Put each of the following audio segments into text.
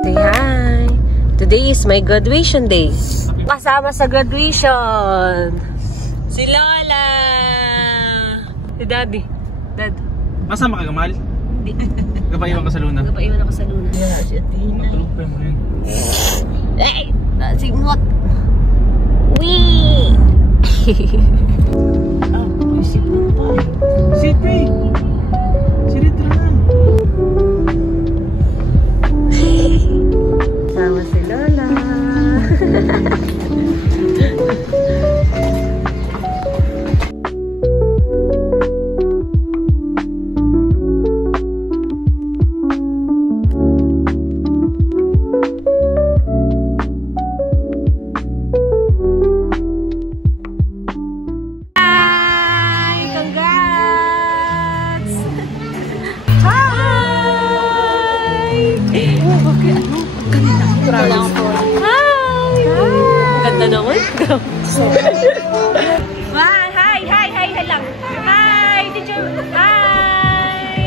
Say hi! Today is my graduation day. Kasama sa graduation! Si Lola! Si Daddy. Dad. Masama ka, Gamal? Hindi. Gapaiwan ka sa Luna? Gapaiwan ako sa Luna. Yeah, si Athena. Matulog pa mo yun. Hey! Nasingot! Wee! Oh, may sipin tayo. Sipi! Silitra na! Sama si Lola. Ganda naman. Hi lang. Hi, teacher. Hi.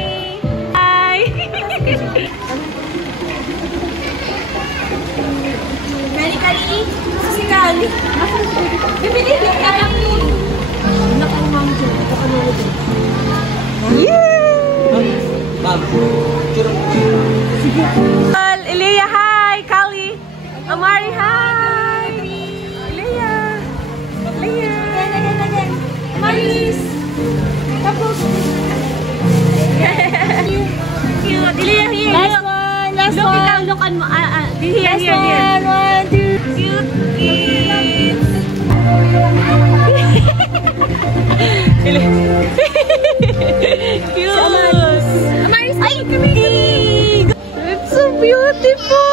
Kali. Si Kali. Bibili lang ka lang yun. Nakamam dyan. Nakamam dyan. Yeah! Sige. Elia, hi. Kali. Amari, hi. Elia. Maris. Tapos. Cute. Elia, here. Last one. Look mo. Here. One, two. Cute. Cute. Amaris. Ay, it's so beautiful.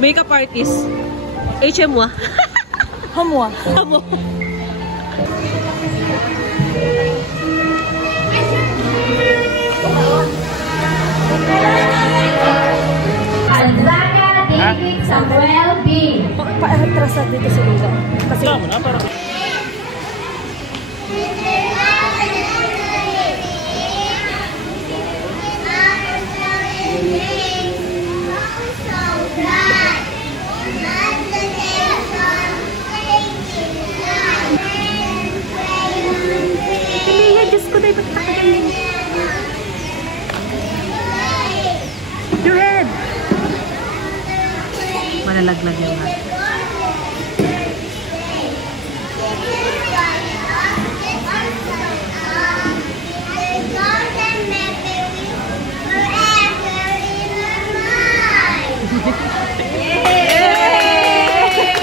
Makeup artist. HM Hamwa. Gonzaga David Samuel B. Pa-atrasa dito si Lola. Kasi tama na, parang your head. Malalaglag yung hat.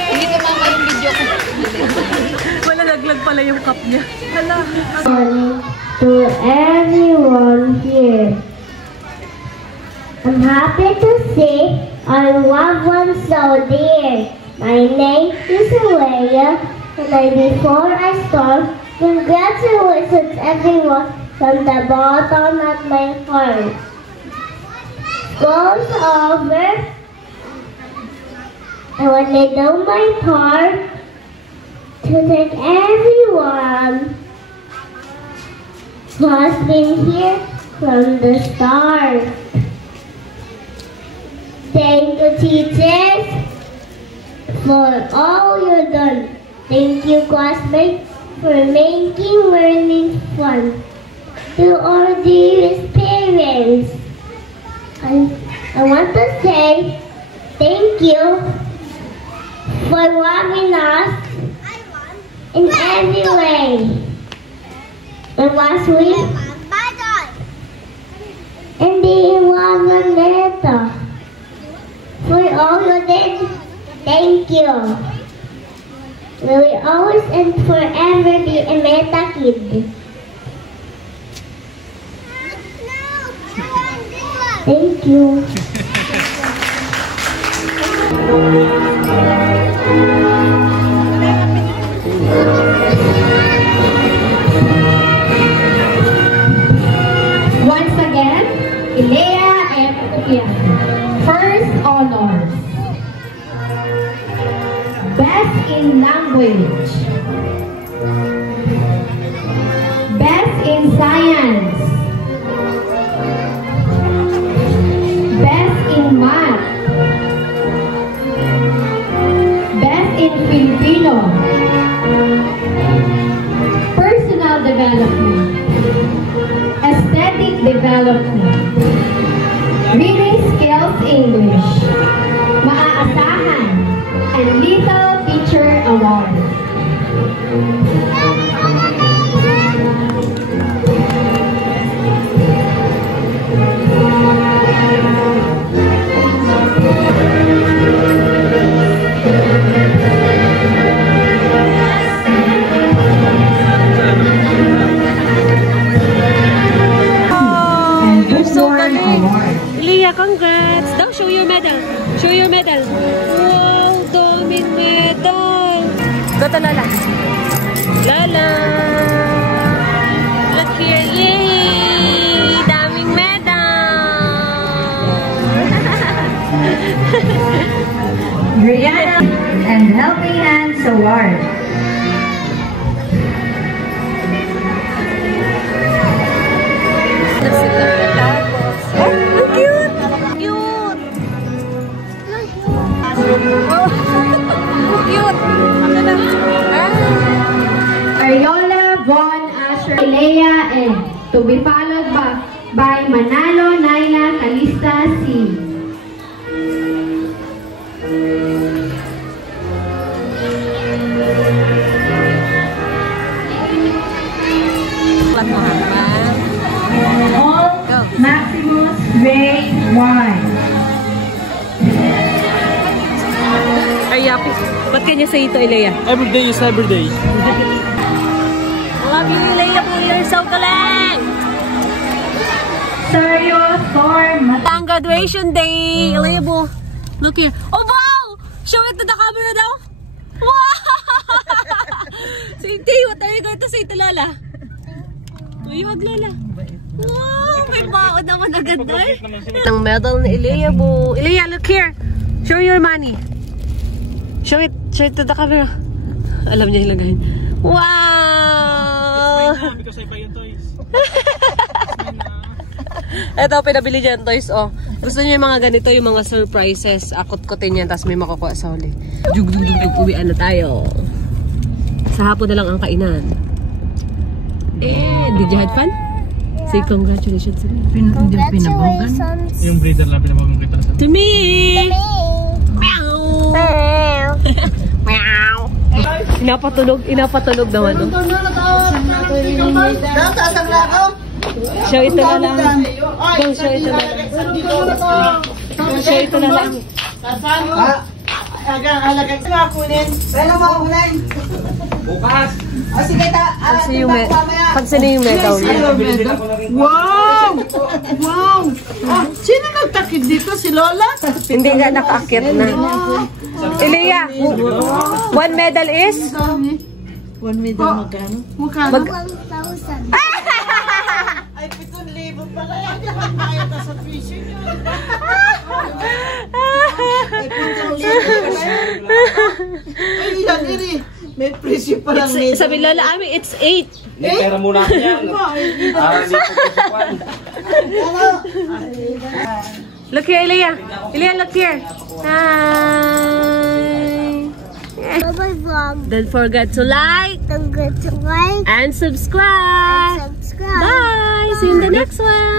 Hindi ko mama yung video ko. Malalaglag pala yung cup niya. Hala. To everyone here. I'm happy to say I love one so dear. My name is Leia, and before I start, congratulations everyone from the bottom of my heart. School's over. I want to do my part to thank everyone who has been here from the start. Thank you, teachers, for all you've done. Thank you, classmates, for making learning fun. To all dearest parents, I want to say thank you for loving us in every way. And last week, and the Waganeta. For all you did, thank you. We will always and forever be a Meta kid. Thank you. Once again, Ilea and Kuya. First honors. Best in language. Best in science. Reading Skills English, Maaasahan, and Little Teacher Award. Leah, congrats! Daw, show your medal. Show your medal. Wow, daming medal. Go to Lola. Lola. Look here. Yay! Daming medal. Brianna and Helping Hands Award. Ariola, Von, Asher, Leia, and to be followed by Manalo, Naila, Calista, C. All Maximus, Ray, 1. Ay, yapi. Ba't kanya sa ito, Leia? Everyday is everyday. Love you, Leia po. You're so galing! Sario, Thor, Ang graduation day! Leia po. Look here. Oh, wow! Show it to the camera daw. Wow! Say, what are you going to say to Lola? Uyog, Lola. Wow! May baon naman agad doon. Ang medal ni Leia po. Leia, look here. Show your money. Show it to the camera. Alam niya ilagayin. Wow! Because I buy yung toys. Ito, pinabili dyan toys, oh. Gusto niyo yung mga ganito, yung mga surprises. Akot-kotin yan, tapos may makukuha sa huli. Jug-jug-jug-jug, uwian na tayo. Sa hapon na lang ang kainan. Did you have fun? Say congratulations to me. Congratulations. Yung breeder lang pinabagang kita sa... To me! Meow! Inapatunog naman, no? Show ito na lang. Go, show ito na lang. Show ito na lang. Pagsino yung metal niya. Wow! Wow! Sino nagtakip dito? Si Lola? Hindi nga nakaakit na. Leia, one medal is? One medal magkano? Mag 1,000. Ay, 7,000 pala yan. Kaya ka sa fishing yun. Ay, 7,000 Ay, yan, Iri. May presyo pa lang. Sabi Lola, it's 8. Pera muna ako yan. Hindi po kusukan. Look here, Leia. Leia, look here. Hi. Bye-bye vlog. Don't forget to like Don't forget to like and subscribe. and subscribe. Bye. See you in the next one.